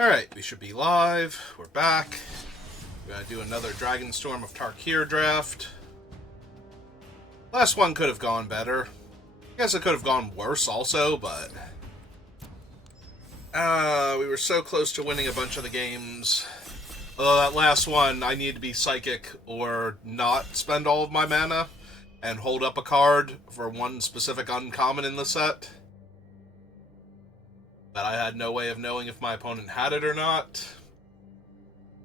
Alright, we should be live. We're back. We're gonna do another Dragonstorm of Tarkir Draft. Last one could have gone better. I guess it could have gone worse also, but... we were so close to winning a bunch of the games. Although that last one, I need to be Psychic or not spend all of my mana and hold up a card for one specific uncommon in the set. But I had no way of knowing if my opponent had it or not.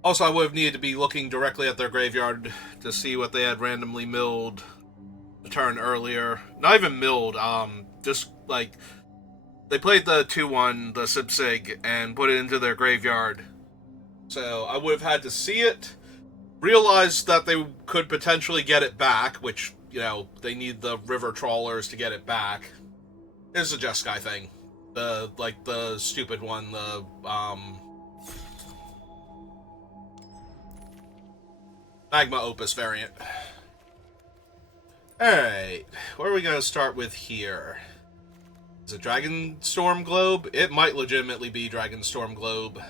Also, I would have needed to be looking directly at their graveyard to see what they had randomly milled a turn earlier. Not even milled, just like they played the 2-1, the Sig, and put it into their graveyard. So I would have had to see it, realize that they could potentially get it back, which, you know, they need the river trawlers to get it back. It's a Jeskai thing. The stupid one, the Magma Opus variant. Alright, what are we going to start with here? Is it Dragonstorm Globe? It might legitimately be Dragonstorm Globe.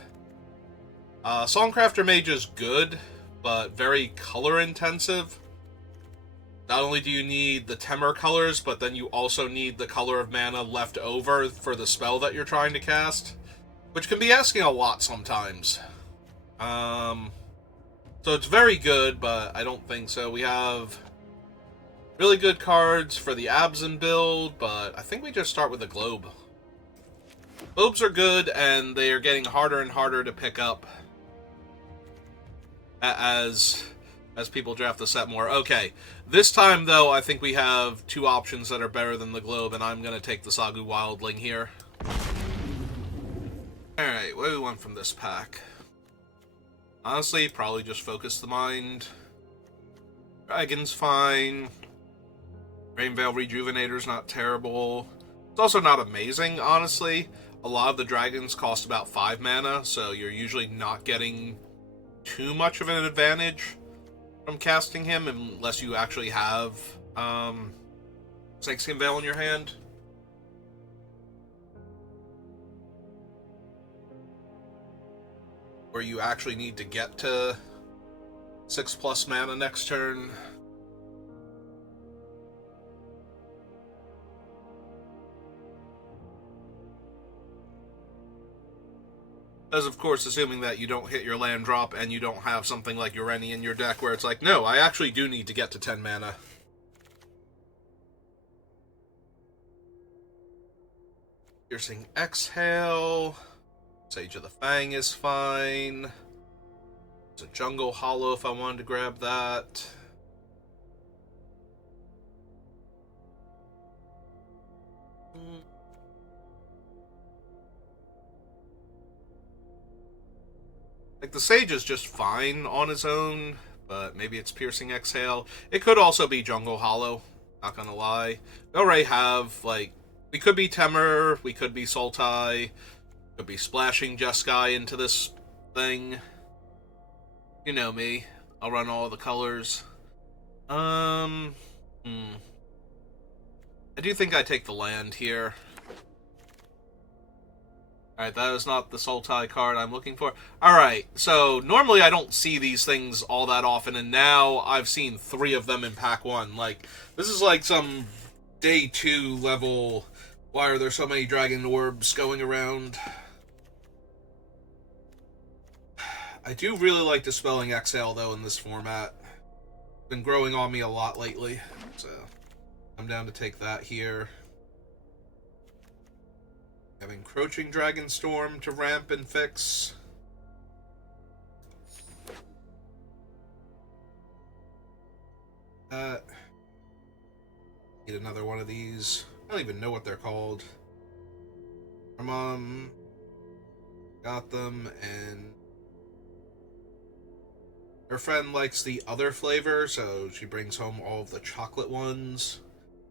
Songcrafter Mage is good, but very color intensive. Not only do you need the Temur colors, but then you also need the color of mana left over for the spell that you're trying to cast, which can be asking a lot sometimes. So it's very good, but I don't think so. We have really good cards for the Absent build, but I think we just start with the Globe. Globes are good, and they are getting harder and harder to pick up as people draft the set more. Okay, this time, though, I think we have two options that are better than the Globe, and I'm going to take the Sagu Wildling here. Alright, what do we want from this pack? Honestly, probably just Focus the Mind. Dragon's fine. Rainveil Rejuvenator's not terrible. It's also not amazing, honestly. A lot of the dragons cost about 5 mana, so you're usually not getting too much of an advantage from casting him, unless you actually have Snakeskin Veil in your hand. Where you actually need to get to 6+ mana next turn. As of course, assuming that you don't hit your land drop and you don't have something like Ureni in your deck where it's like, no, I actually do need to get to 10 mana. Piercing Exhale. Sage of the Fang is fine. There's a Jungle Hollow if I wanted to grab that. Like, the Sage is just fine on its own, but maybe it's Piercing Exhale. It could also be Jungle Hollow, not gonna lie. We already have, like, we could be Temur, we could be Sultai, could be splashing Jeskai into this thing. You know me, I'll run all the colors. I do think I take the land here. Alright, that is not the Sultai card I'm looking for. Alright, so normally I don't see these things all that often, and now I've seen 3 of them in pack 1. Like, this is like some day 2 level, why are there so many dragon orbs going around? I do really like Dispelling Exhale, though, in this format. It's been growing on me a lot lately, so I'm down to take that here. Have Encroaching Dragonstorm to ramp and fix. Need another one of these. I don't even know what they're called. My mom got them, and her friend likes the other flavor, so she brings home all of the chocolate ones.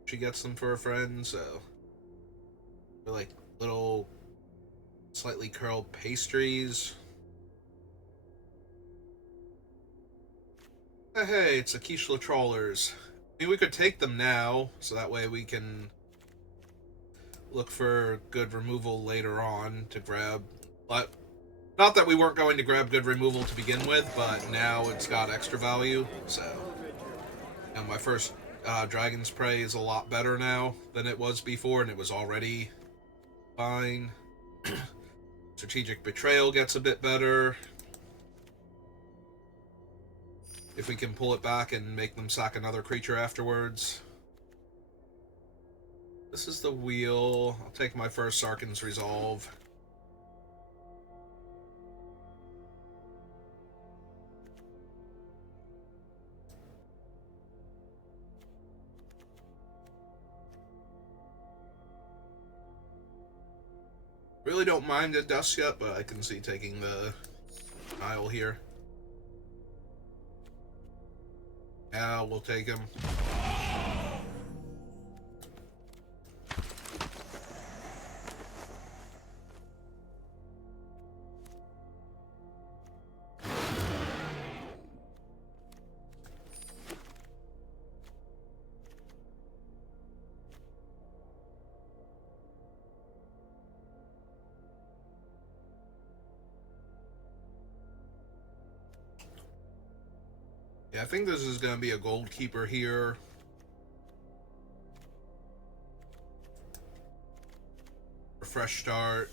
She gets them for her friend, so they're like little slightly curled pastries. Hey, it's the Kishla Trawlers. I mean, we could take them now, so that way we can look for good removal later on to grab. But Not that we weren't going to grab good removal to begin with, but now it's got extra value, so... And my first Dragon's Prey is a lot better now than it was before, and it was already fine. Strategic Betrayal gets a bit better. If we can pull it back and make them sack another creature afterwards. This is the wheel. I'll take my first Sarkhan's Resolve. Really don't mind the dust yet, but I can see taking the Isle here. Yeah, we'll take him. Yeah, I think this is going to be a Gold Keeper here. A fresh start.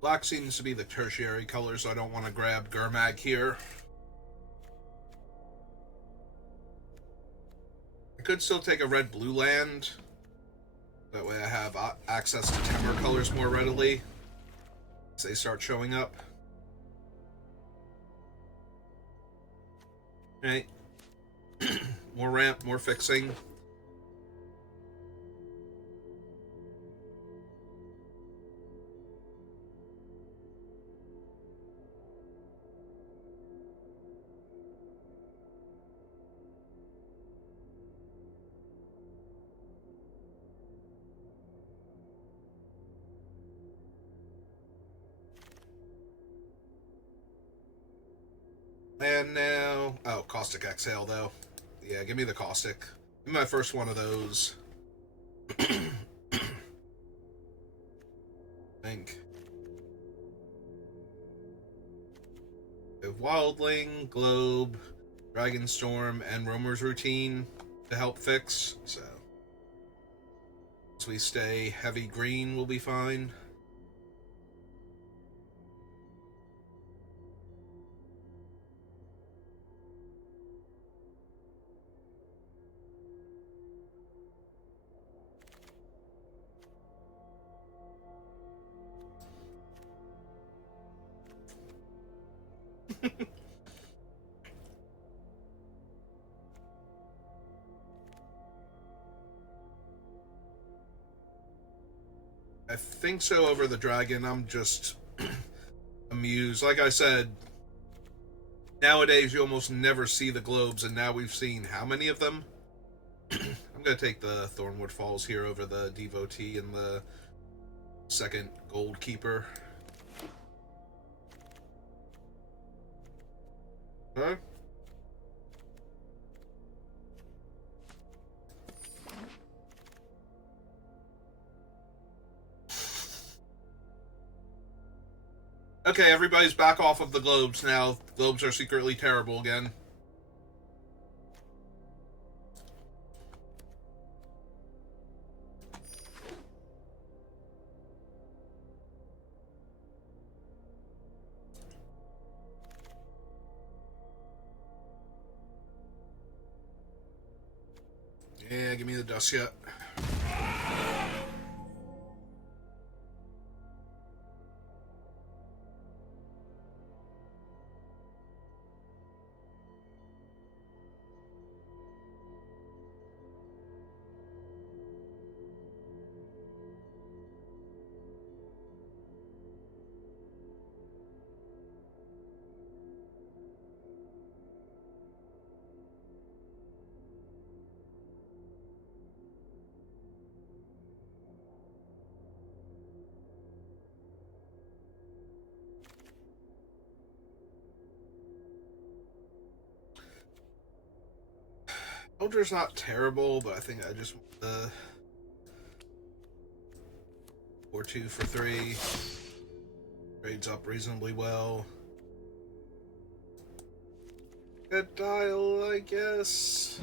Black seems to be the tertiary color, so I don't want to grab Gurmag here. I could still take a red-blue land. That way I have access to Temur colors more readily as they start showing up. Right. More ramp, more fixing. And now... Oh, Caustic Exhale, though. Yeah, give me the Caustic. Give me my first one of those. Think. We have Wildling, Globe, Dragonstorm, and Roamer's Routine to help fix, so... As we stay heavy green, we'll be fine. I think so over the dragon. I'm just amused. Like I said, nowadays you almost never see the globes, and now we've seen how many of them? I'm going to take the Thornwood Falls here over the Devotee and the second Gold Keeper. Huh? Okay, everybody's back off of the globes now. Globes are secretly terrible again. Yeah, give me the dust yet. Eldrit's not terrible, but I think I just want the 4-2 for 3. Grades up reasonably well. Good dial, I guess.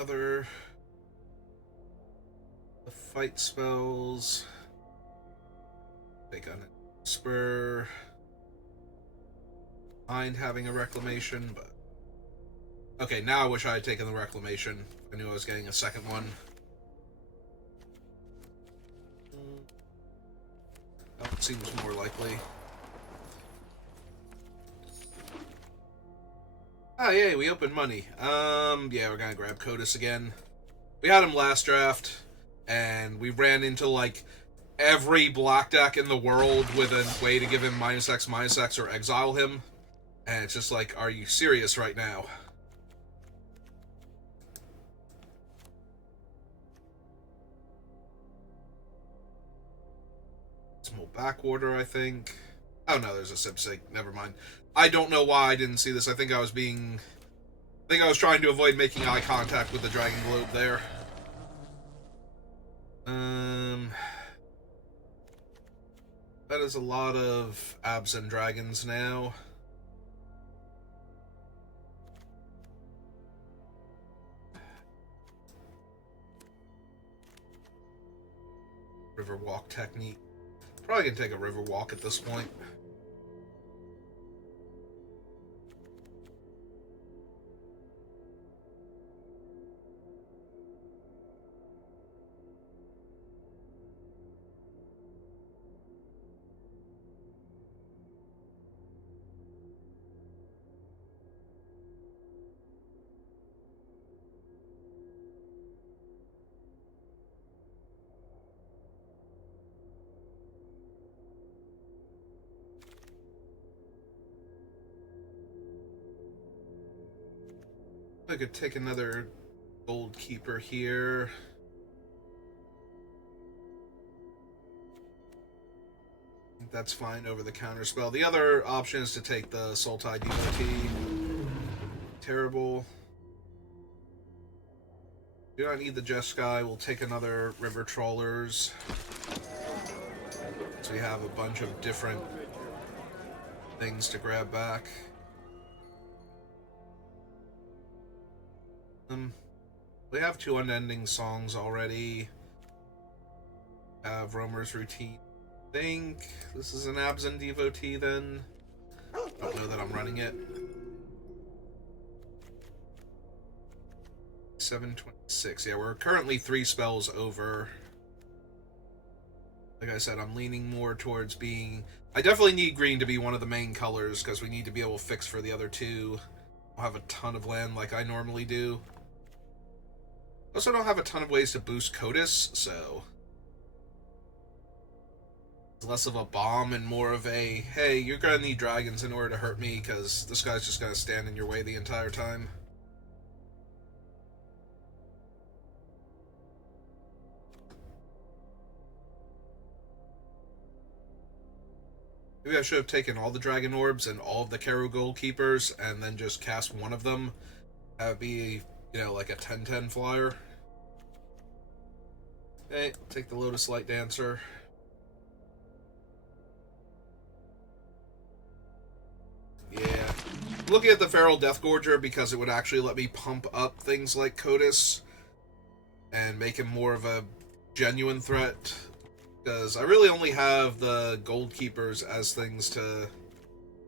Other the fight spells. Take on a spur. Mind having a reclamation, but okay, now I wish I had taken the reclamation. I knew I was getting a second one. That seems more likely. Ah, yay, we opened money. Yeah, we're gonna grab Codis again. We had him last draft, and we ran into, like, every black deck in the world with a way to give him -X or exile him. And it's just like, are you serious right now? Small backwater, I think. Oh no, there's a Sipsig. Never mind. I don't know why I didn't see this. I think I was trying to avoid making eye contact with the Dragon Globe there. That is a lot of abs and dragons now. River walk technique. Probably gonna take a river walk at this point. I could take another Gold Keeper here. I think that's fine over the counterspell. The other option is to take the Sultai Devotee. Terrible. Do not need the Jeskai. We'll take another River Trawlers. So we have a bunch of different things to grab back. We have 2 unending songs already. Have Roamer's Routine. I think this is an Absent Devotee then. Don't know that I'm running it. 726. Yeah, we're currently 3 spells over. Like I said, I'm leaning more towards being... I definitely need green to be one of the main colors, because we need to be able to fix for the other 2. I'll have a ton of land like I normally do. Also don't have a ton of ways to boost Codis, so... it's less of a bomb and more of a, hey, you're gonna need dragons in order to hurt me, because this guy's just gonna stand in your way the entire time. Maybe I should have taken all the Dragon Orbs and all of the Karu Gold Keepers, and then just cast one of them. That would be, you know, like a 10-10 flyer. Okay, take the Lotus Light Dancer. Yeah. I'm looking at the Feral Deathgorger because it would actually let me pump up things like Codis and make him more of a genuine threat. Because I really only have the Gold Keepers as things to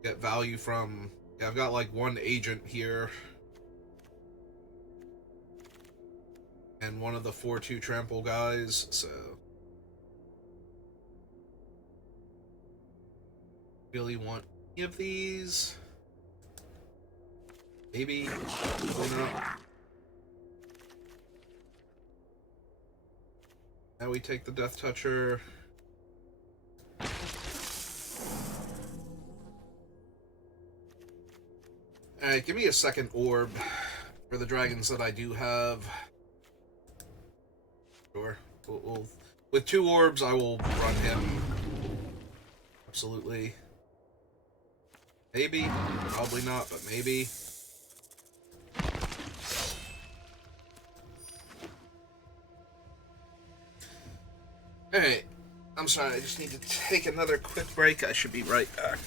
get value from. Yeah, I've got like 1 agent here. And one of the 4/2 trample guys, so... really want any of these? Maybe. Probably not. Now we take the Death Toucher. Alright, give me a second orb for the dragons that I do have. Sure. With 2 orbs, I will run him. Absolutely. Maybe. Probably not, but maybe. Alright. I'm sorry, I just need to take another quick break. I should be right back.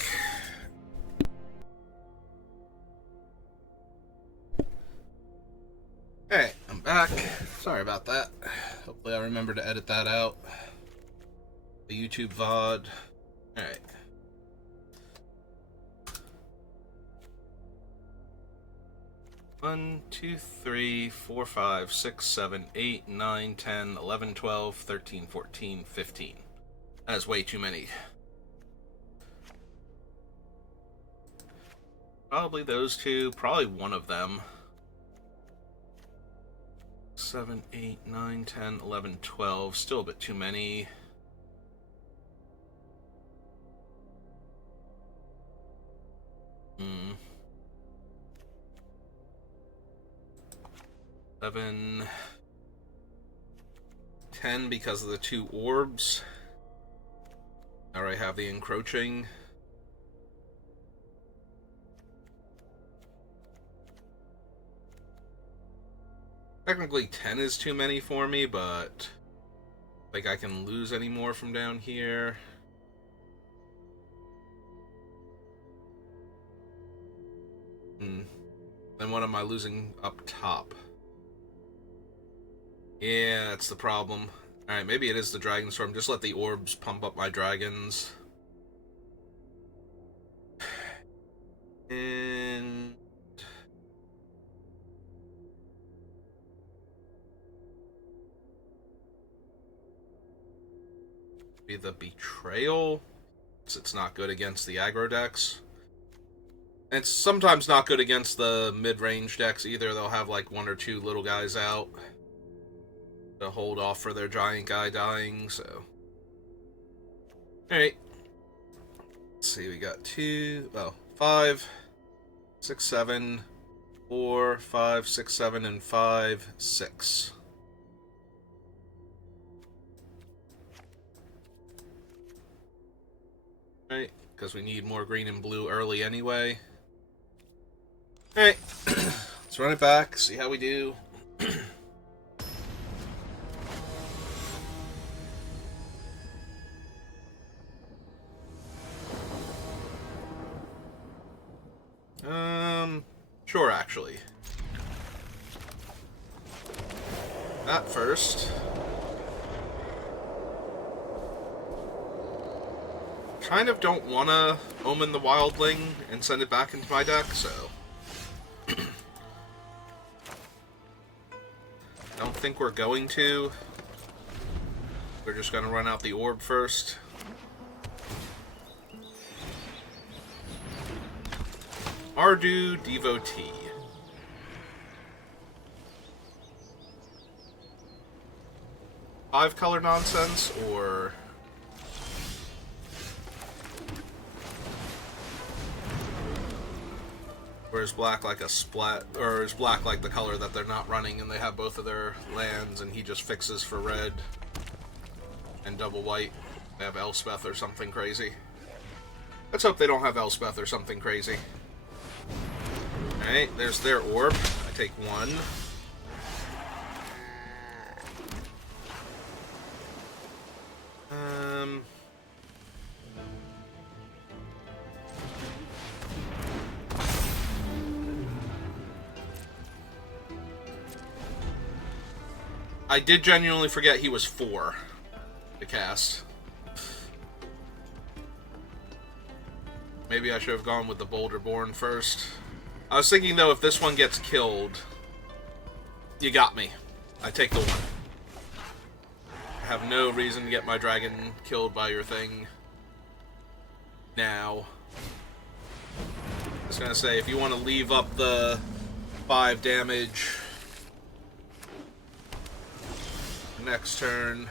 Alright, I'm back. Sorry about that. Hopefully I remember to edit that out. The YouTube VOD. Alright. One, 2, 3, 4, 5, 6, 7, 8, 9, 10, 11, 12, 13, 14, 15. That's way too many. Probably those 2. Probably one of them. 7, 8, 9, 10, 11, 12. Still a bit too many. Hmm. 11, 10 because of the 2 orbs. I already have the encroaching. Technically 10 is too many for me, but like I can lose any more from down here. Then what am I losing up top? Yeah, that's the problem. Alright, maybe it is the Dragonstorm. Just let the orbs pump up my dragons. And... be the Betrayal, since it's not good against the aggro decks. And it's sometimes not good against the mid-range decks either. They'll have like 1 or 2 little guys out to hold off for their giant guy dying, so... Alright. Let's see, we got 5, 6, 7, 4, 5, 6, 7, and 5, 6. Alright, because we need more green and blue early anyway. Alright, let's run it back, see how we do. Sure, actually. That first. Kind of don't want to omen the wildling and send it back into my deck, so... don't think we're going to. We're just going to run out the orb first. Ardu Devotee. Five color nonsense, or... or is black like a splat, or is black like the color that they're not running and they have both of their lands and he just fixes for red and double white? They have Elspeth or something crazy. Let's hope they don't have Elspeth or something crazy. Alright, there's their orb. I take 1. I did genuinely forget he was 4 to cast. Maybe I should have gone with the Boulderborn first. I was thinking, though, if this one gets killed, you got me. I take the 1. I have no reason to get my dragon killed by your thing now. I was gonna say, if you want to leave up the 5 damage next turn,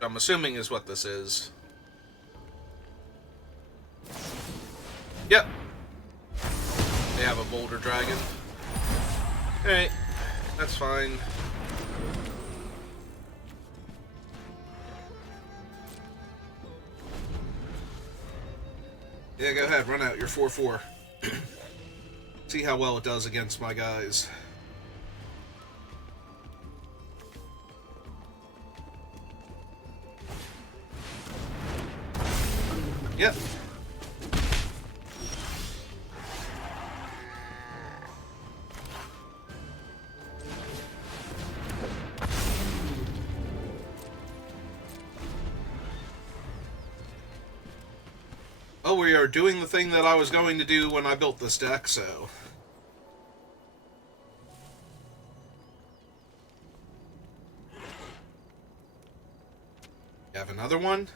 I'm assuming is what this is. Yep. They have a boulder dragon. Alright. That's fine. Yeah, go ahead. Run out. You're 4-4. See how well it does against my guys. Yep. Oh, we are doing the thing that I was going to do when I built this deck, so... You have another one?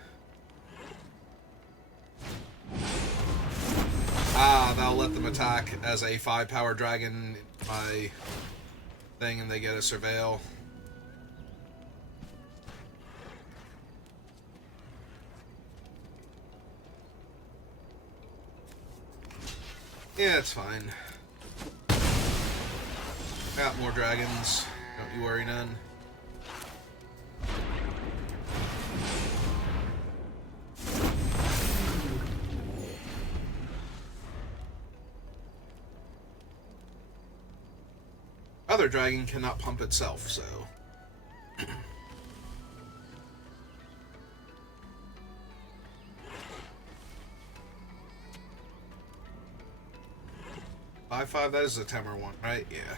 Ah, that'll let them attack as a 5-power dragon in my thing, and they get a surveil. Yeah, it's fine. Got more dragons. Don't you worry none. Other dragon cannot pump itself, so... 5/5, that is a Temur one, right? Yeah.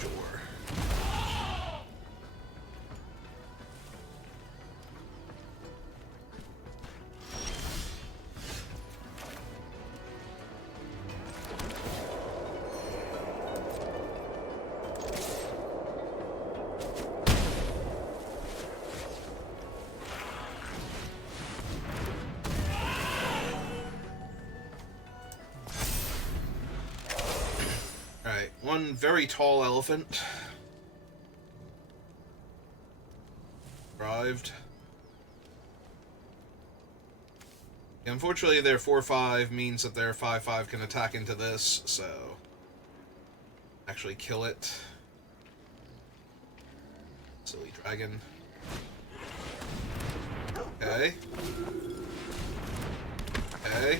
Sure. Alright, one very tall elephant arrived. Unfortunately, their 4/5 means that their 5/5 can attack into this, so actually kill it. Silly dragon. Okay. Okay.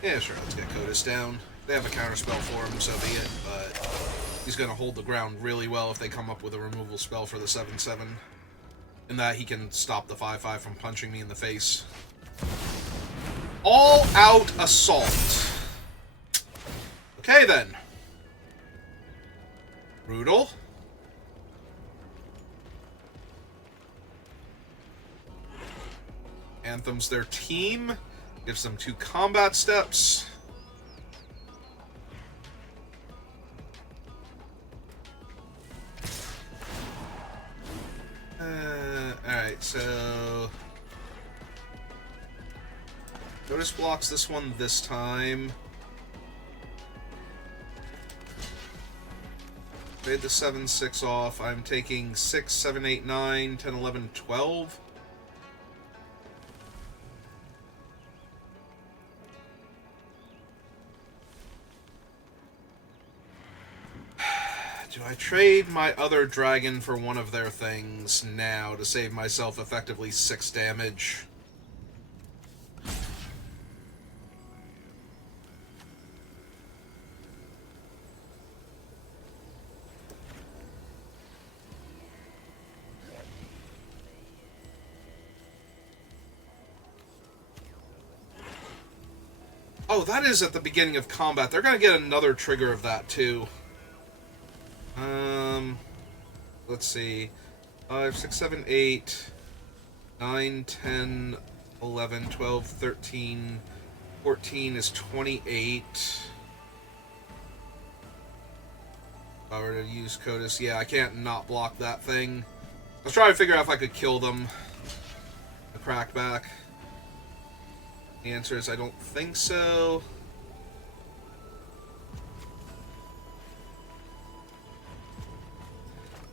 Yeah, sure, let's get Kodos down. They have a counterspell for him, so be it, but he's going to hold the ground really well if they come up with a removal spell for the 7/7. In that he can stop the 5/5 from punching me in the face. All-out assault. Okay, then. Brutal. Anthem's their team. Gives them 2 combat steps. Alright, so... Kodos blocks this one this time. Trade the 7/6 off. I'm taking 6, 7, 8, 9, 10, 11, 12. Do I trade my other dragon for one of their things now to save myself effectively 6 damage? Oh, that is at the beginning of combat. They're going to get another trigger of that, too. Let's see. 5, 6, 7, 8, 9, 10, 11, 12, 13, 14 is 28. If I were to use Codis, yeah, I can't not block that thing. I was trying to figure out if I could kill them. The crackback. The answer is I don't think so.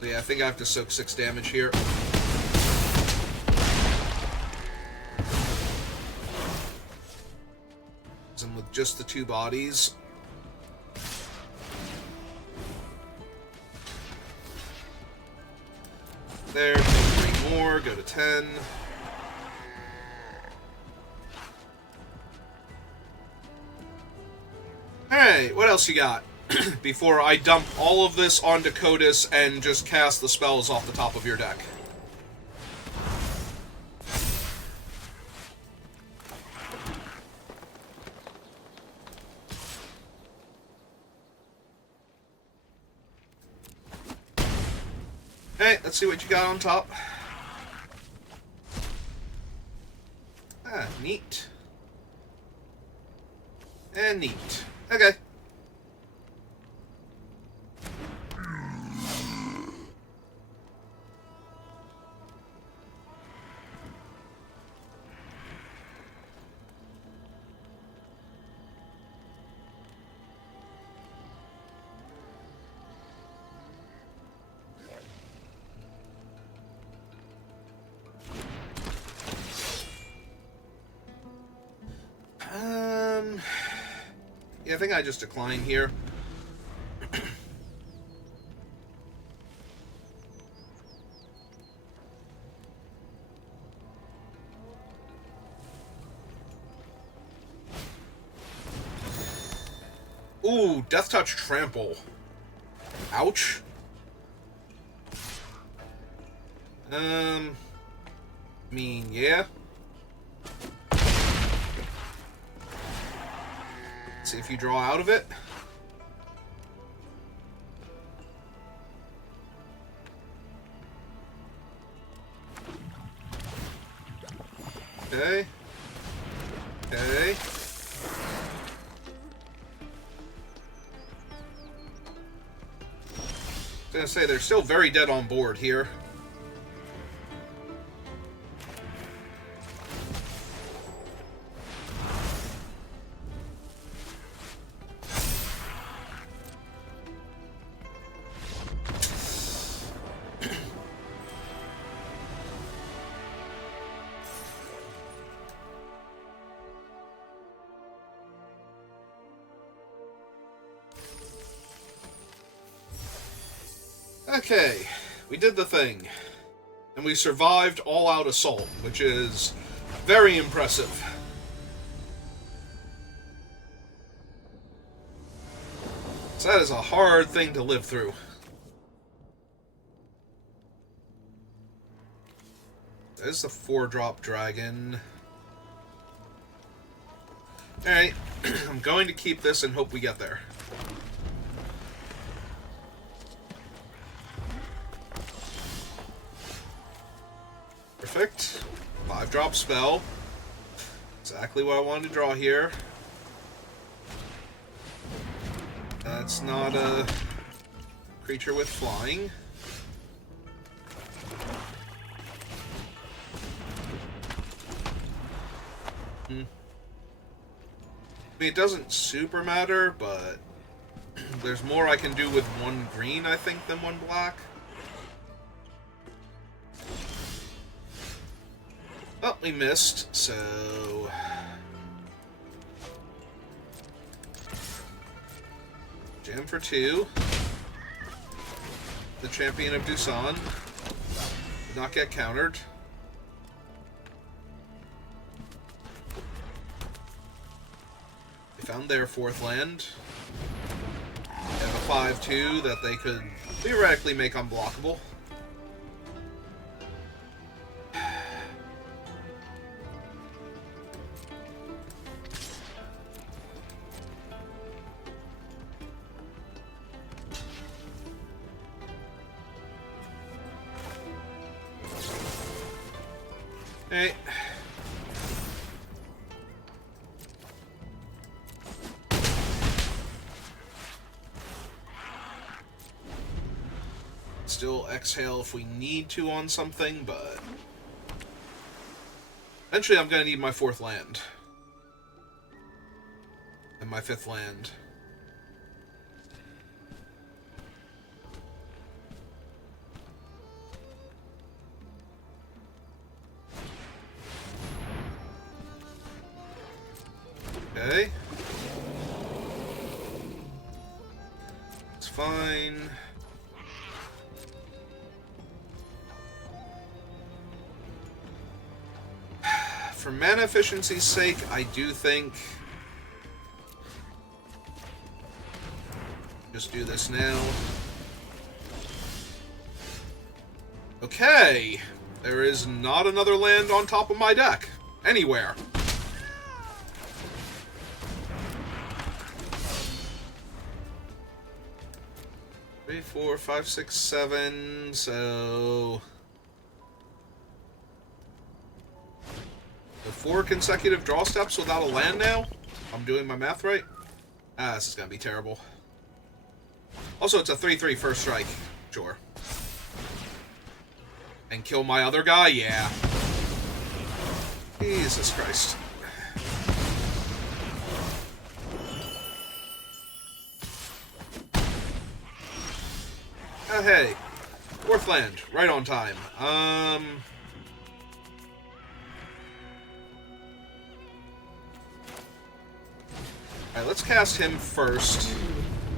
So yeah, I think I have to soak 6 damage here. And with just the 2 bodies. There, take 3 more, go to 10. Alright, what else you got? Before I dump all of this onto Codis and just cast the spells off the top of your deck. Hey, let's see what you got on top. Ah, neat. And neat. Okay. Yeah, I think I just decline here. Ooh, Death Touch Trample. Ouch. I mean, yeah. See if you draw out of it. Okay. Okay. I was gonna say, they're still very dead on board here. Okay, we did the thing. And we survived all-out assault, which is very impressive. So that is a hard thing to live through. There's the 4-drop dragon. Alright, I'm going to keep this and hope we get there. Perfect. 5-drop spell. Exactly what I wanted to draw here. That's not a creature with flying. I mean, it doesn't super matter, but there's more I can do with 1 green, I think, than 1 black. Oh, we missed, so... Jam for 2. The Champion of Dusan. Did not get countered. They found their 4th land. They have a 5/2 that they could theoretically make unblockable. Hey. still exhale if we need to on something, but eventually I'm going to need my 4th land. And my 5th land. Okay. It's fine. For mana efficiency's sake, I do think... just do this now. Okay. There is not another land on top of my deck. Anywhere. Three, 4, 5, 6, 7, so... the 4 consecutive draw steps without a land now? I'm doing my math right? Ah, this is gonna be terrible. Also, it's a 3/3 first strike. Sure. And kill my other guy? Yeah. Jesus Christ. Hey. 4th land. Right on time. Alright, let's cast him first.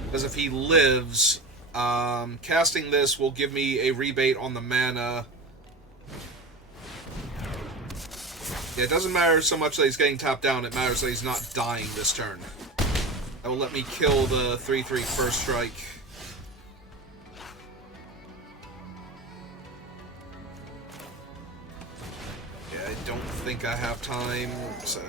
Because if he lives, casting this will give me a rebate on the mana. Yeah, it doesn't matter so much that he's getting tapped down, it matters that he's not dying this turn. That will let me kill the 3/3 first strike. Yeah, I don't think I have time, so...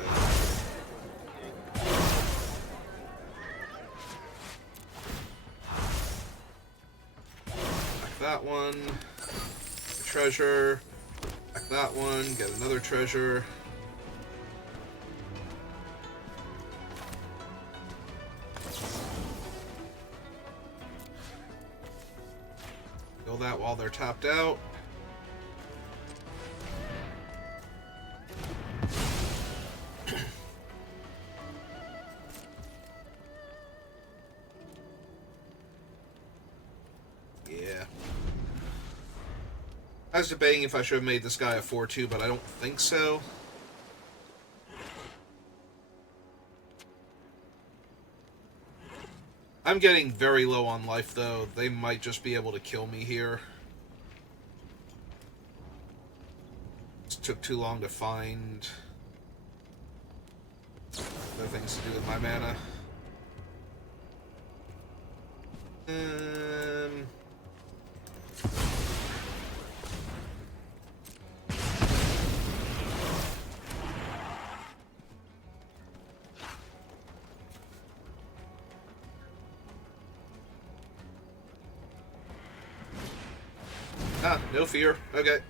that one, a treasure, back that one, get another treasure. Kill that while they're tapped out. I was debating if I should have made this guy a 4/2, but I don't think so. I'm getting very low on life, though. They might just be able to kill me here. It took too long to find other things to do with my mana. No fear. Okay.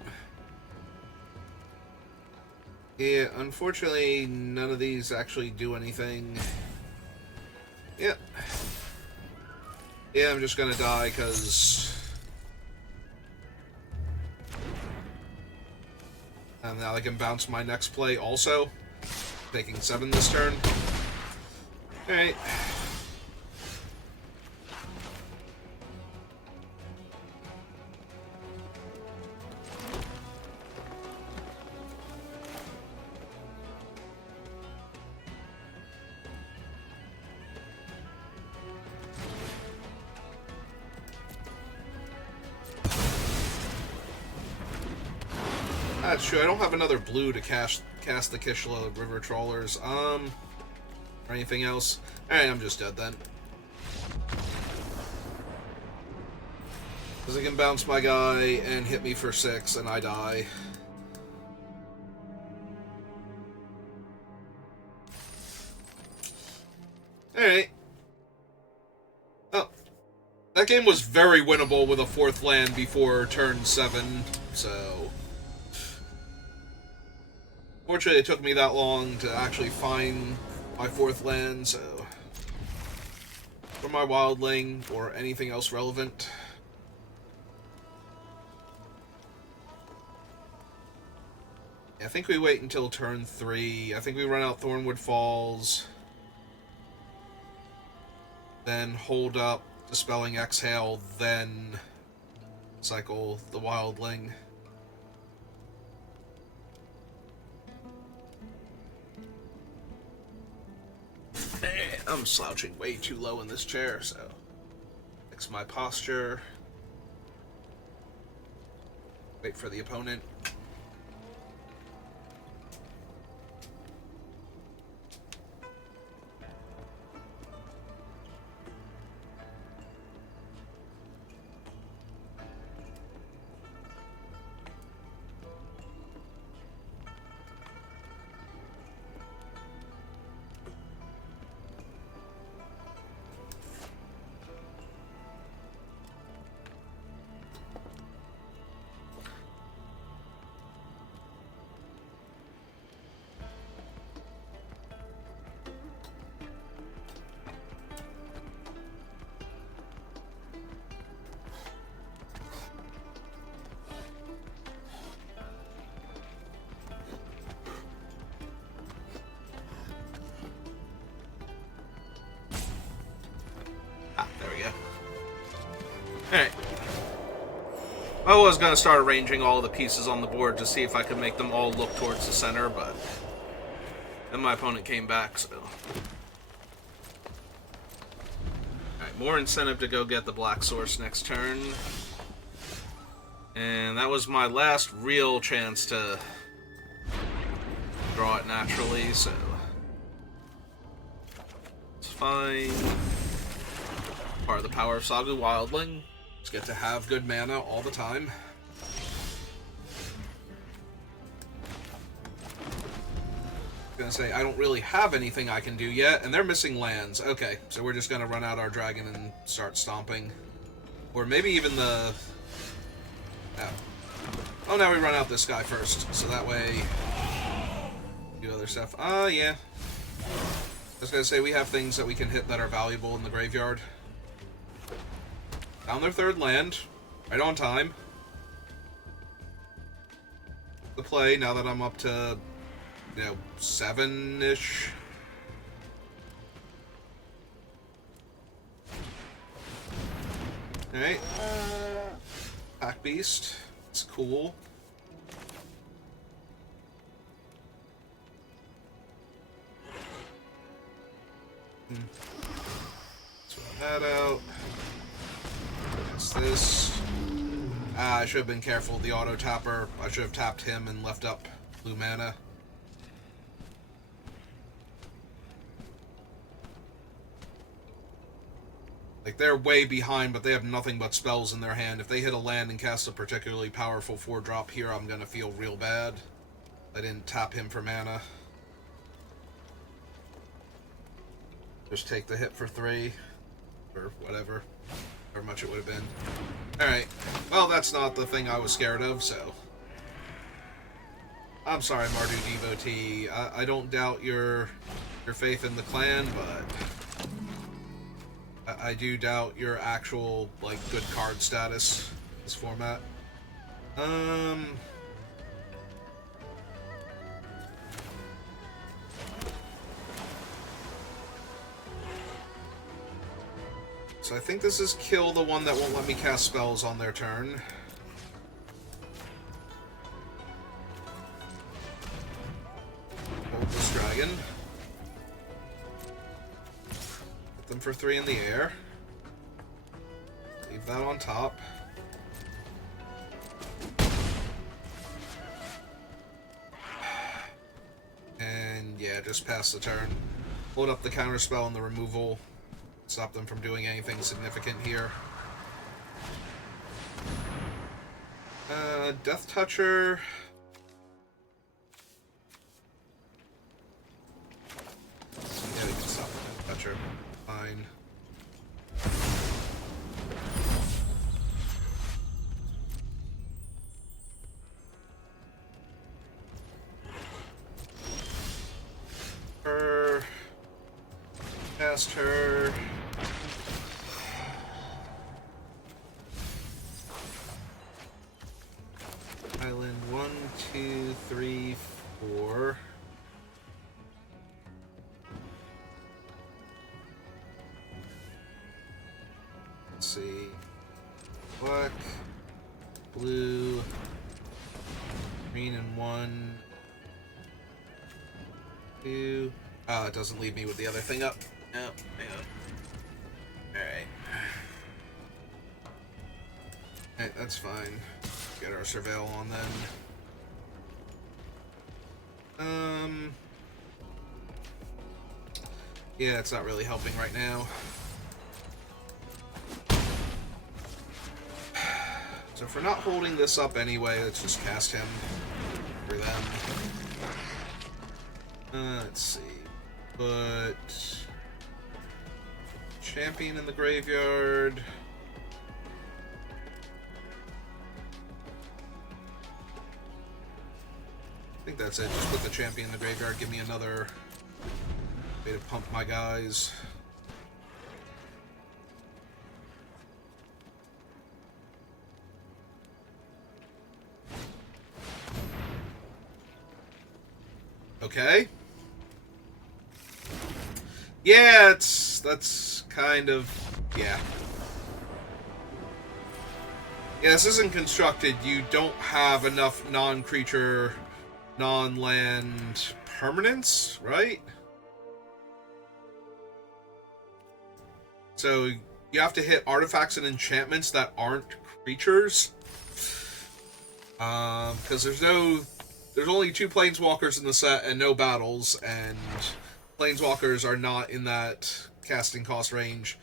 Yeah, unfortunately, none of these actually do anything. Yep. Yeah, I'm just gonna die, because... and now I can bounce my next play also. Taking 7 this turn. Alright. That's true. I don't have another blue to cast the Kishla River Trawlers. Or anything else. Alright, I'm just dead then. Because I can bounce my guy and hit me for 6 and I die. Alright. Oh. That game was very winnable with a 4th land before turn 7, so... Fortunately, it took me that long to actually find my 4th land, so... For my wildling, or anything else relevant. I think we wait until turn 3. I think we run out Thornwood Falls. Then hold up Dispelling Exhale, then cycle the Wildling. I'm slouching way too low in this chair, so fix my posture. Wait for the opponent. Alright. I was going to start arranging all the pieces on the board to see if I could make them all look towards the center, but then my opponent came back, so... Alright, more incentive to go get the black source next turn. And that was my last real chance to draw it naturally, so... It's fine. Part of the power of Saga Wildling. Just get to have good mana all the time. I'm gonna say I don't really have anything I can do yet, and they're missing lands. Okay, so we're just gonna run out our dragon and start stomping. Or maybe even the... Oh, now we run out this guy first, so that way... do other stuff. Yeah. I was gonna say we have things that we can hit that are valuable in the graveyard. Found their third land, right on time. The play, now that I'm up to, 7-ish. Alright. Pack Beast. It's cool. Throw that out. This. I should have been careful of the auto tapper. I should have tapped him and left up blue mana. Like, they're way behind, but they have nothing but spells in their hand. If they hit a land and cast a particularly powerful 4-drop here, I'm gonna feel real bad. I didn't tap him for mana. Just take the hit for 3. Or whatever. However much it would have been. Alright. Well, that's not the thing I was scared of, so... I'm sorry, Mardu Devotee. I don't doubt your faith in the clan, but... I do doubt your actual, like, good card status in this format. So I think this is kill the one that won't let me cast spells on their turn. Hold this dragon. Hit them for 3 in the air. Leave that on top. And yeah, just pass the turn. Load up the counterspell and the removal. Stop them from doing anything significant here. Death Toucher. Yeah, we can stop the Death Toucher. Fine. Her. Cast her. Island 1, 2, 3, see. Black, blue, green in 1, 2. Oh, it doesn't leave me with the other thing up. No, hang on. Alright. Alright, that's fine. Get our surveil on then. Yeah, it's not really helping right now. So if we're not holding this up anyway, let's just cast him for them. Let's see. Put champion in the graveyard. I think that's it. Just put the champion in the graveyard. Give me another way to pump my guys. Okay. Yeah, that's kind of, yeah. Yeah, this isn't constructed. You don't have enough non-creature, non-land permanents, right? So you have to hit artifacts and enchantments that aren't creatures. Because there's only 2 planeswalkers in the set and no battles, and planeswalkers are not in that casting cost range.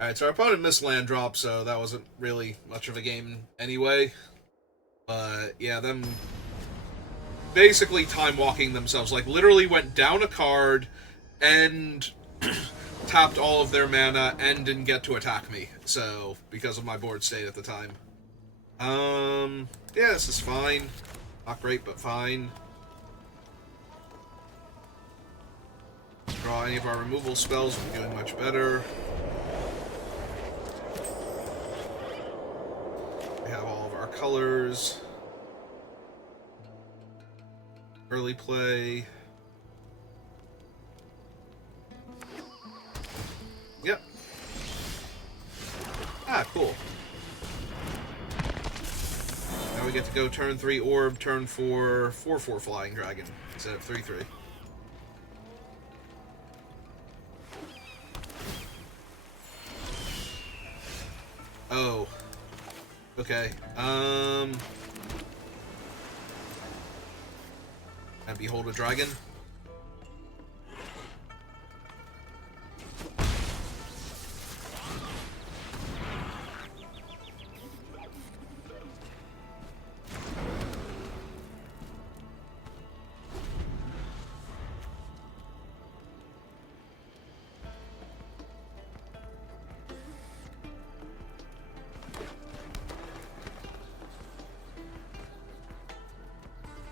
Alright, so our opponent missed land drop, so that wasn't really much of a game anyway. But yeah, them basically time walking themselves, like literally went down a card and tapped all of their mana and didn't get to attack me. So, because of my board state at the time. Yeah, this is fine. Not great, but fine. Draw any of our removal spells, we're doing much better. We have all of our colors. Early play. Yep. Ah, cool. Now we get to go turn 3 orb, turn 4 4/4 flying dragon instead of 3/3. Oh. Okay. And behold a dragon.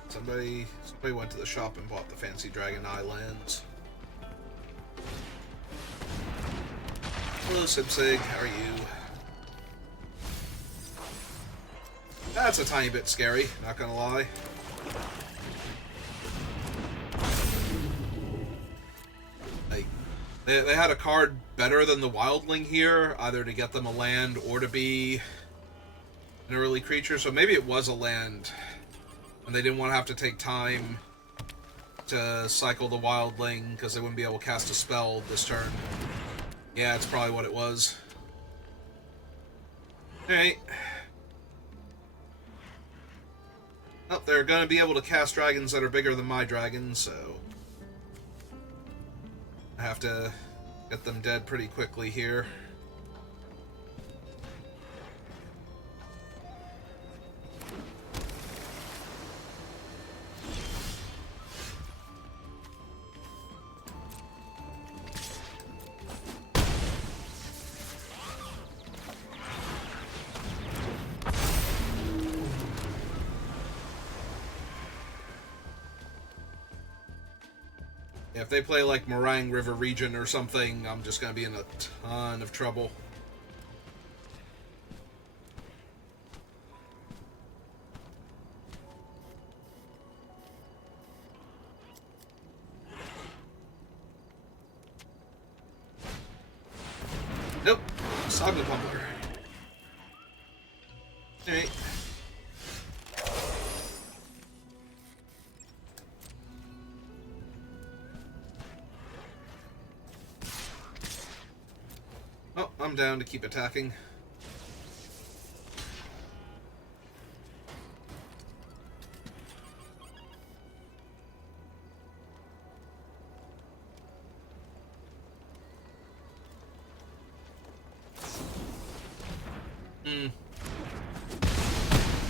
Somebody went to the shop and bought the fancy Dragon Islands. Hello, Sibsig. How are you? That's a tiny bit scary, not gonna lie. Like, they had a card better than the Wildling here, either to get them a land or to be an early creature, so maybe it was a land. And they didn't want to have to take time to cycle the Wildling because they wouldn't be able to cast a spell this turn. Yeah, that's probably what it was. Alright. Oh, they're going to be able to cast dragons that are bigger than my dragons, so I have to get them dead pretty quickly here. If they play like Meringue River Region or something, I'm just going to be in a ton of trouble. Nope, Saga Pumpler. Alright. Oh, I'm down to keep attacking.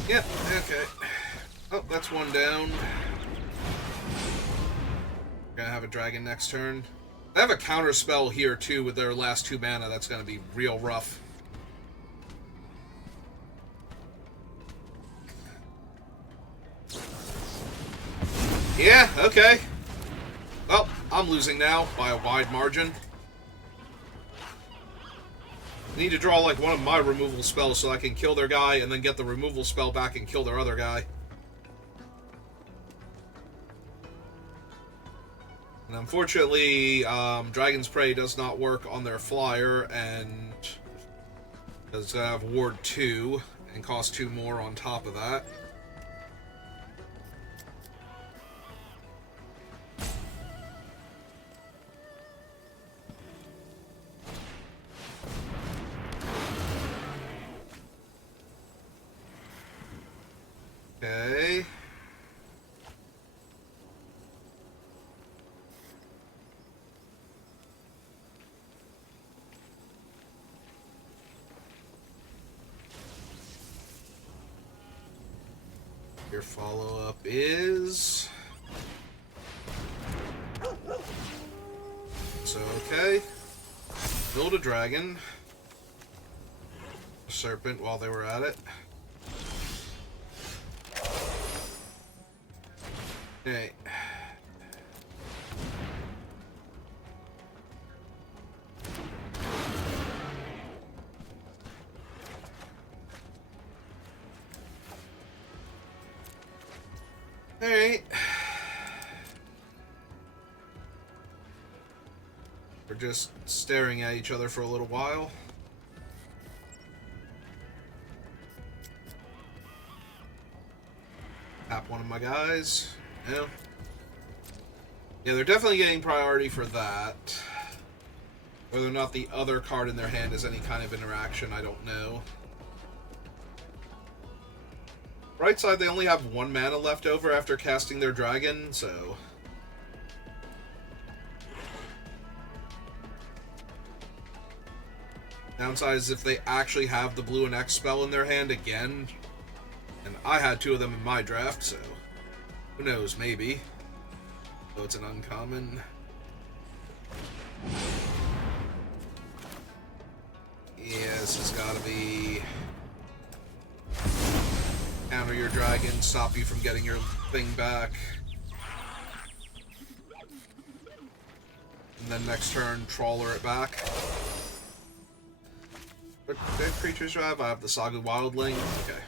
Yep, okay. Oh, that's one down. Gonna have a dragon next turn. They have a counter spell here too with their last 2 mana. That's gonna be real rough. Yeah, okay. Well, I'm losing now by a wide margin. I need to draw like one of my removal spells so I can kill their guy and then get the removal spell back and kill their other guy. And unfortunately, Dragon's Prey does not work on their flyer, and it's going to have Ward 2 and cost 2 more on top of that. Okay. Your follow-up is... So, okay. Build a dragon. A serpent while they were at it. Okay. Alright. We're just staring at each other for a little while. Tap one of my guys. No. Yeah, they're definitely getting priority for that. Whether or not the other card in their hand is any kind of interaction, I don't know. Right side, they only have 1 mana left over after casting their dragon, so... Downside is if they actually have the blue and X spell in their hand again. And I had 2 of them in my draft, so... Who knows, maybe. So it's an uncommon. Yeah, this has got to be... Counter your dragon, stop you from getting your thing back. And then next turn, trawler it back. What creatures do I have? I have the Saga Wildling. Okay.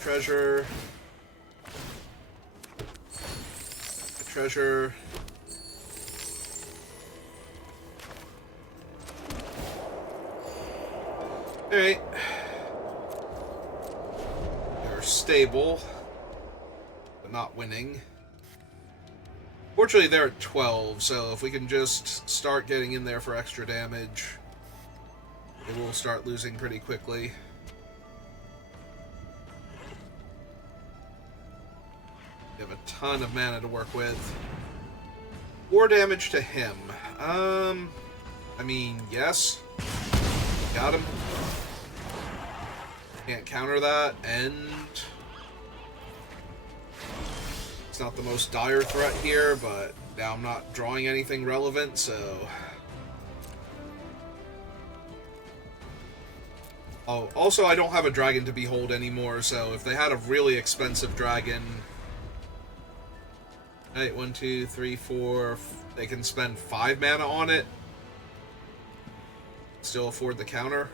Treasure. A treasure. Alright. They're stable, but not winning. Fortunately, they're at 12, so if we can just start getting in there for extra damage, they will start losing pretty quickly. We have a ton of mana to work with. 4 damage to him. I mean, yes. Got him. Can't counter that, and... It's not the most dire threat here, but now I'm not drawing anything relevant, so... Oh, also I don't have a dragon to behold anymore, so if they had a really expensive dragon... Right, 1, 2, 3, 4... They can spend 5 mana on it. Still afford the counter.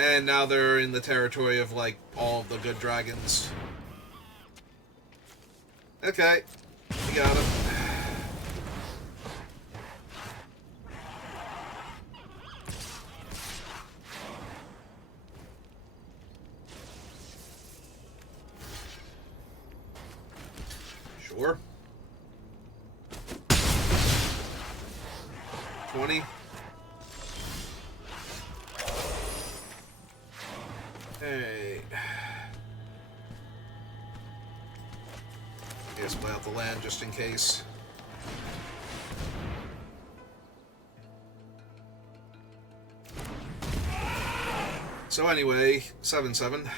And now they're in the territory of, like, all of the good dragons. Okay. We got him. Sure. 20. Hey. I guess play out the land just in case. So anyway, 7/7.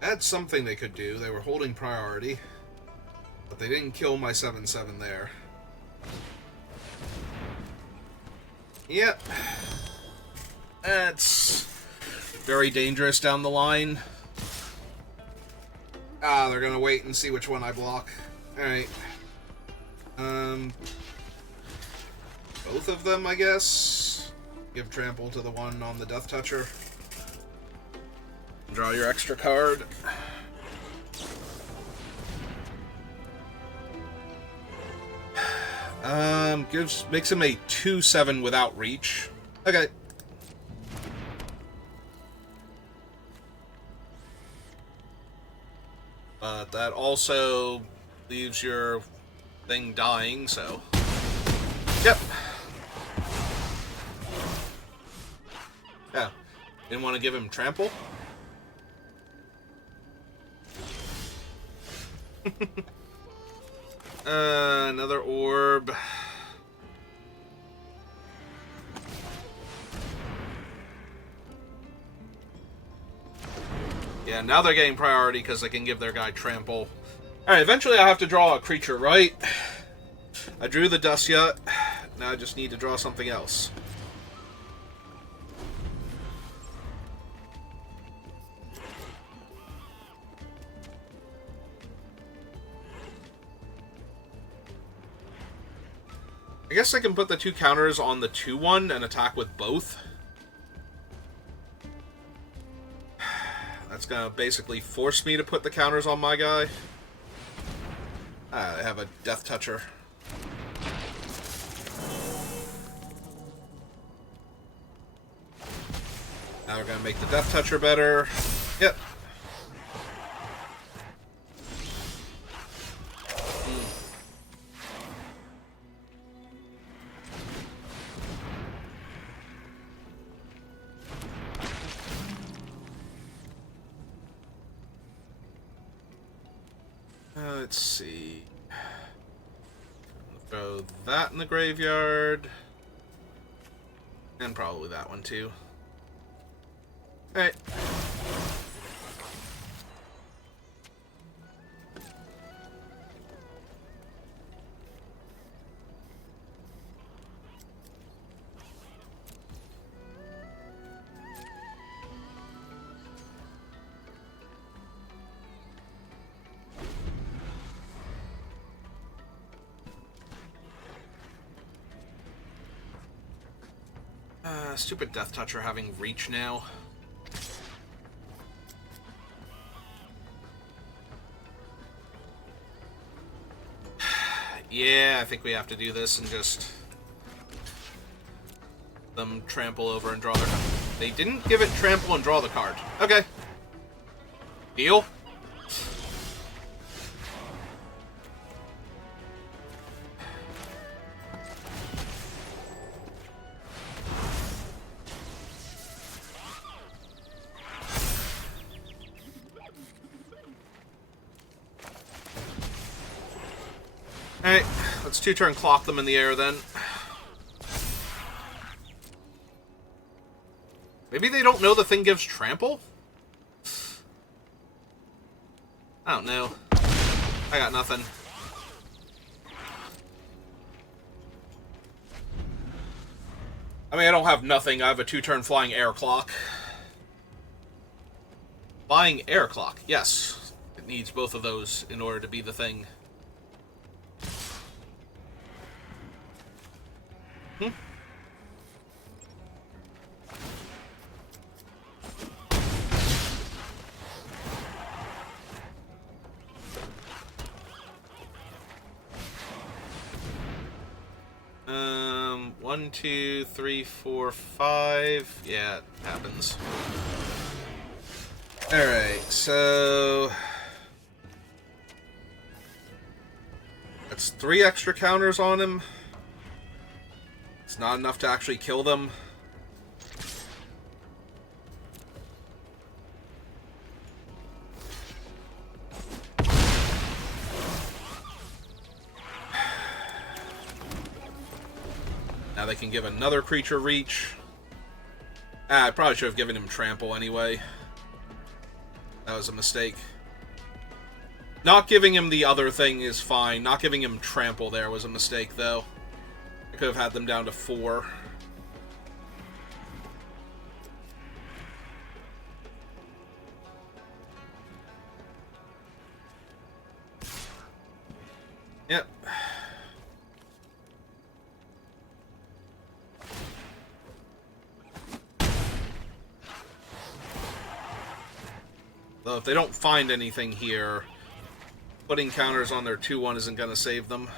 That's something they could do. They were holding priority, but they didn't kill my 7/7 there. Yep. That's very dangerous down the line. Ah, they're gonna wait and see which one I block. Alright. Both of them, I guess. Give trample to the one on the Death Toucher. Draw your extra card. Makes him a 2/7 without reach. Okay. But that also leaves your thing dying, so. Yep. Yeah. Didn't want to give him trample? Another orb. Yeah, now they're getting priority because they can give their guy trample. Alright, eventually I have to draw a creature, right? I drew the Dusya. Now I just need to draw something else. I guess I can put the 2 counters on the 2/1 and attack with both. That's gonna basically force me to put the counters on my guy. I have a Death Toucher. Now we're gonna make the Death Toucher better. Yep. Let's see. Throw that in the graveyard. And probably that one too. Alright. Stupid Death Toucher having reach now. Yeah, I think we have to do this and just them trample over and draw their card. They didn't give it trample and draw the card. Okay. Deal? Alright, let's 2-turn clock them in the air then. Maybe they don't know the thing gives trample? I don't know. I got nothing. I mean, I don't have nothing. I have a 2-turn flying air clock. Flying air clock, yes. It needs both of those in order to be the thing. Hmm. One, two, three, four, five. Yeah, it happens. Alright, so... that's 3 extra counters on him. It's not enough to actually kill them. Now they can give another creature reach. I probably should have given him trample anyway. That was a mistake. Not giving him the other thing is fine. Not giving him trample there was a mistake, though. I could have had them down to 4. Yep. Though if they don't find anything here, putting counters on their 2/1 isn't going to save them.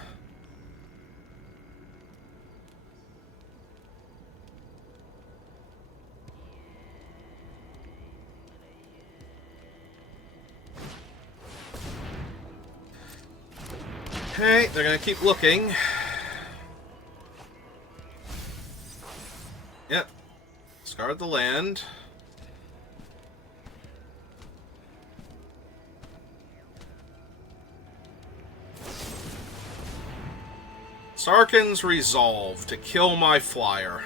Okay, they're going to keep looking. Yep. Discard the land. Sarkhan's Resolve to kill my flyer.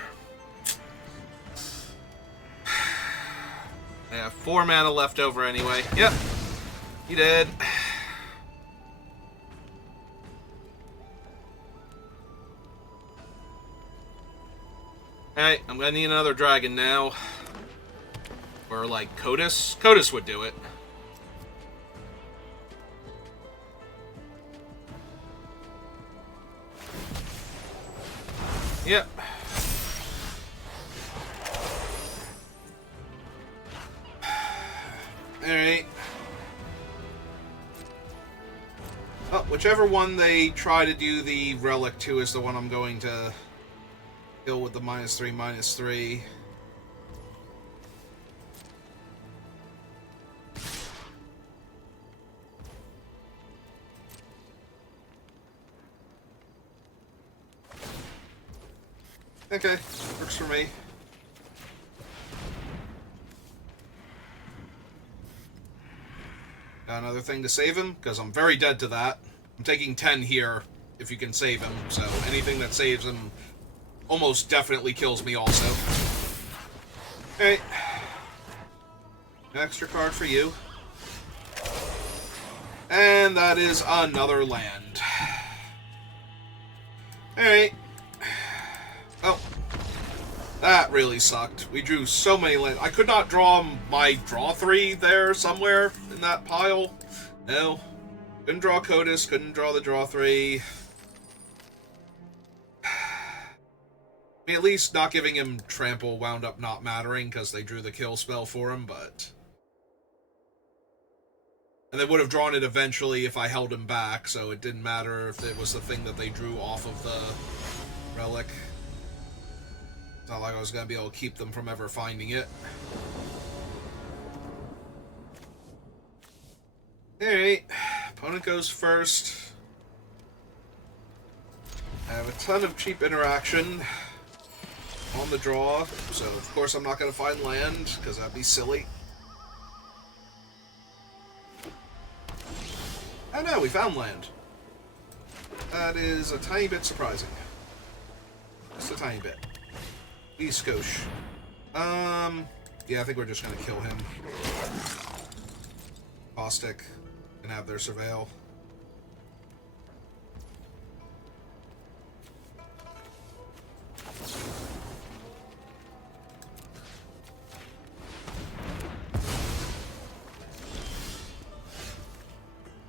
I have 4 mana left over anyway. Yep. He did. Hey, I'm gonna need another dragon now. Or like Kotis. Kotis would do it. Yep. Alright. Oh, whichever one they try to do the relic to is the one I'm going to kill with the -3/-3. Okay, works for me. Got another thing to save him, because I'm very dead to that. I'm taking 10 here, if you can save him, so anything that saves him almost definitely kills me also. Okay. An extra card for you. And that is another land. Alright. Oh. That really sucked. We drew so many lands. I could not draw my draw 3 there somewhere in that pile. No. Couldn't draw Kotis, couldn't draw the draw 3. I mean, at least not giving him trample wound up not mattering because they drew the kill spell for him, but... and they would have drawn it eventually if I held him back, so it didn't matter if it was the thing that they drew off of the relic. It's not like I was going to be able to keep them from ever finding it. Alright, opponent goes first. I have a ton of cheap interaction on the draw, so of course I'm not going to find land, because that'd be silly. Oh no, we found land. That is a tiny bit surprising. Just a tiny bit. Please, Skosh. Yeah, I think we're just gonna kill him. Caustic and have their surveil.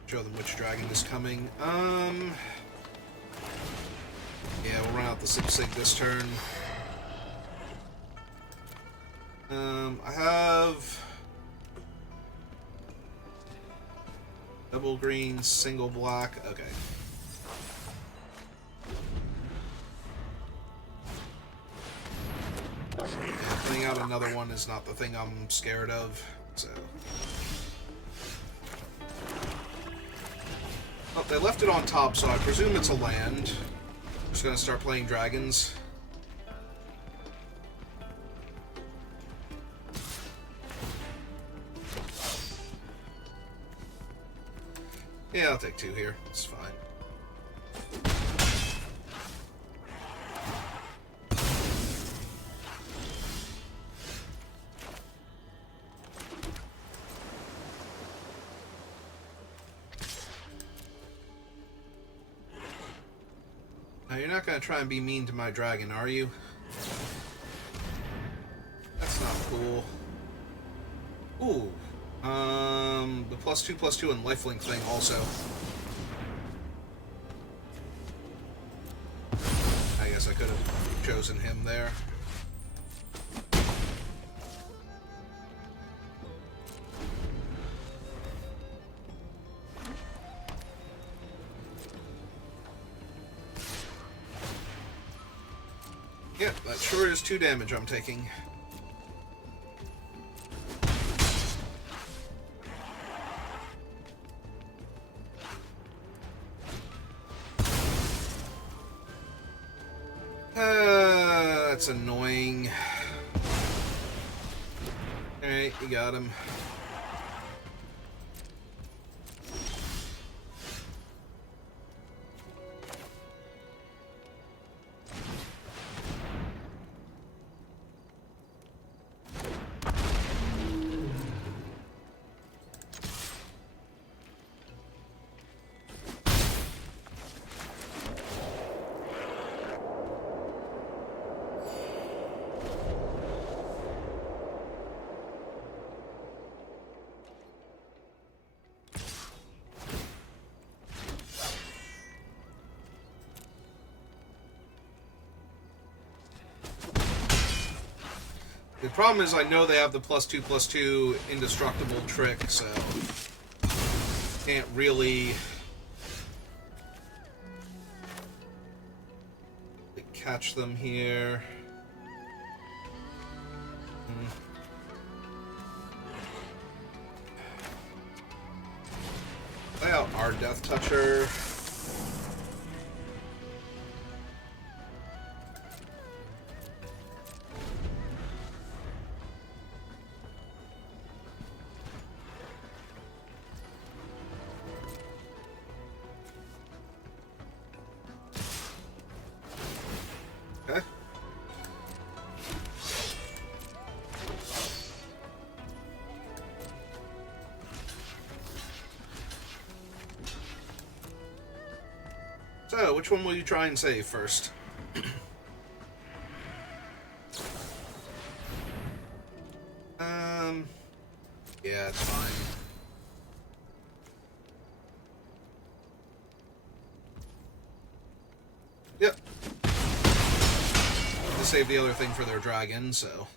Show them which dragon is coming. Yeah, we'll run out the Sig this turn. I have double green, single black. Okay. Yeah, putting out another one is not the thing I'm scared of, so. Oh, they left it on top, so I presume it's a land. I'm just gonna start playing dragons. Yeah, I'll take 2 here. It's fine. Now, you're not going to try and be mean to my dragon, are you? That's not cool. Ooh. The +2/+2 and lifelink thing also. I guess I could have chosen him there. Yep, that sure is 2 damage I'm taking. That's annoying. Alright, you got him. The problem is I know they have the +2/+2 indestructible trick, so can't really catch them here. Play out our Death Toucher. Okay. So, which one will you try and save first? Yeah, it's fine. Yep. To save the other thing for their dragon, so.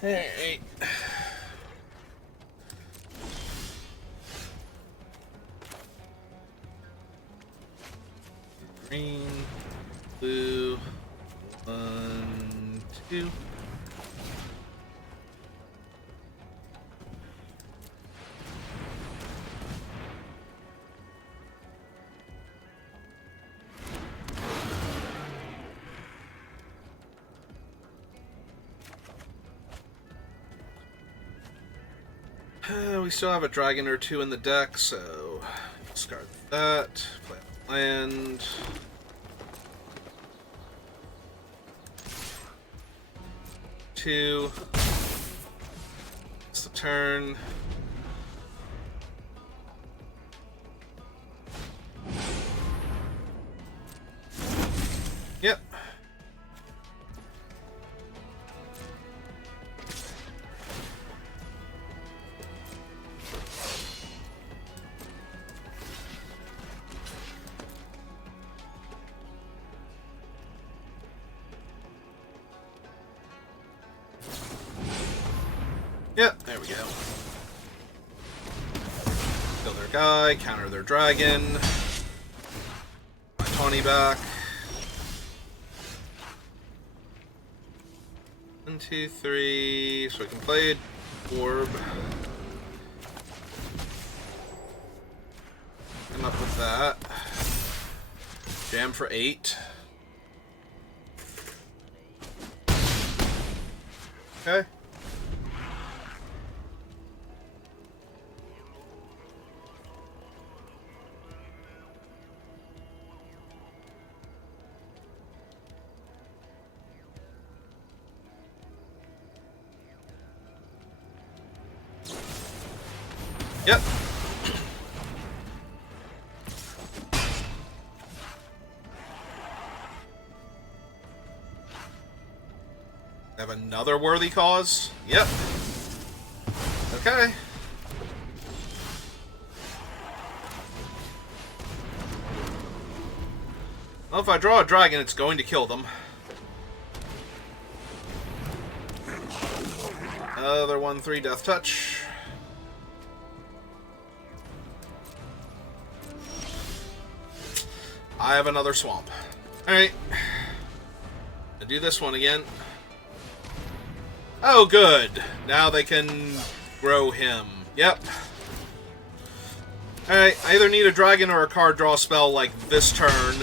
Hey. Green, blue, 1, 2. We still have a dragon or two in the deck, so discard that. Play land. Two. It's the turn. Yep. Yep, there we go. Kill their guy, counter their dragon. My Tawny back. 1, 2, 3. So I can play orb. Come up with that. Jam for 8. Okay. Yep. Have another worthy cause? Yep. Okay. Well, if I draw a dragon, it's going to kill them. Another 1/3 death touch. I have another swamp. Alright. I'll do this one again. Oh, good. Now they can grow him. Yep. Alright, I either need a dragon or a card draw spell like this turn.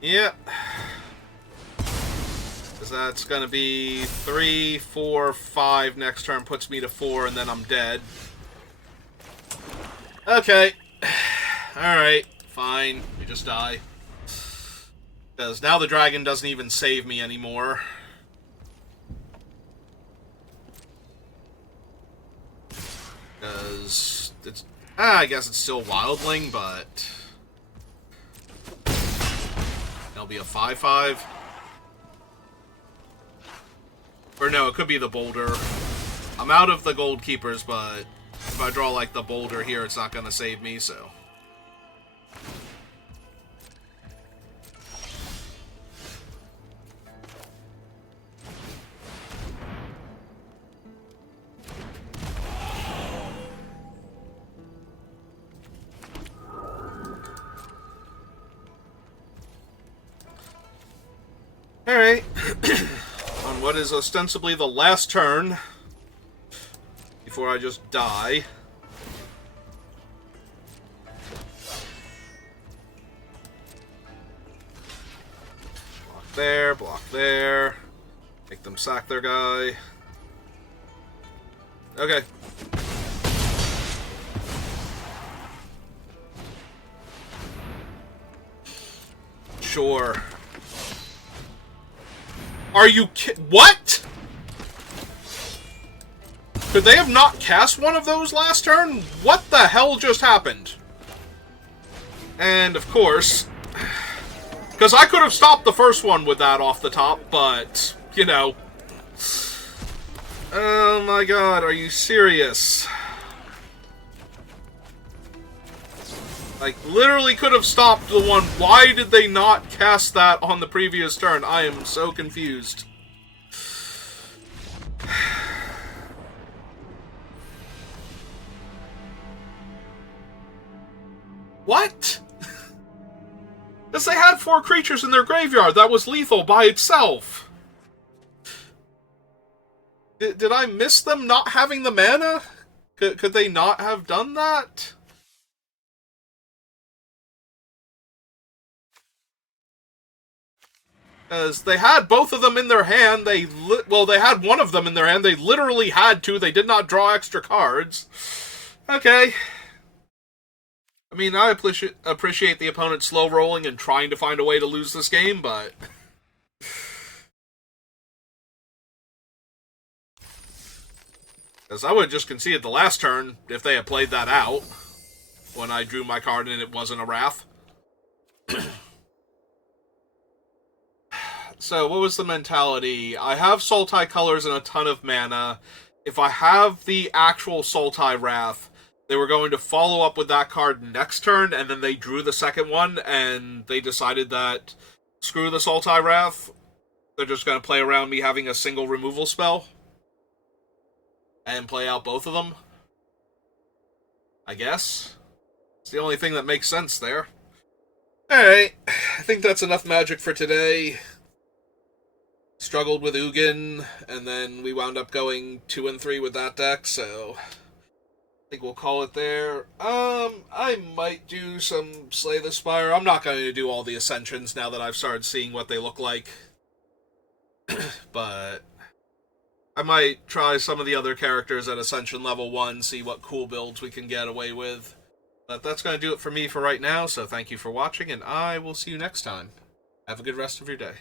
Yep. Because that's going to be 3, 4, 5 next turn, puts me to 4, and then I'm dead. Okay. Alright, fine. We just die. Because now the dragon doesn't even save me anymore. Because it's... I guess it's still Wildling, but... That'll be a 5/5. Or no, it could be the boulder. I'm out of the gold keepers, but if I draw like the boulder here, it's not going to save me, so... Alright. On what is ostensibly the last turn, before I just die. Block there. Make them sack their guy. Okay. Sure. Are you what? Could they have not cast one of those last turn? What the hell just happened? And, of course... Because I could have stopped the first one with that off the top, but, you know. Oh my god, are you serious? Like, literally could have stopped the one. Why did they not cast that on the previous turn? I am so confused. What? Because they had 4 creatures in their graveyard that was lethal by itself. Did I miss them not having the mana? Could they not have done that? Because they had both of them in their hand. They had one of them in their hand. They literally had to. They did not draw extra cards. Okay. I mean, I appreciate the opponent slow rolling and trying to find a way to lose this game, but... Because I would have just conceded the last turn if they had played that out when I drew my card and it wasn't a Wrath. So, what was the mentality? I have Sultai colors and a ton of mana. If I have the actual Sultai Wrath, they were going to follow up with that card next turn, and then they drew the second one, and they decided that, screw the Sultai Wrath, they're just going to play around me having a single removal spell, and play out both of them. I guess. It's the only thing that makes sense there. Alright, I think that's enough Magic for today. Struggled with Ugin, and then we wound up going 2 and 3 with that deck, so I think we'll call it there. I might do some Slay the Spire. I'm not going to do all the Ascensions now that I've started seeing what they look like. But I might try some of the other characters at Ascension level 1, see what cool builds we can get away with. But that's going to do it for me for right now, so thank you for watching, and I will see you next time. Have a good rest of your day.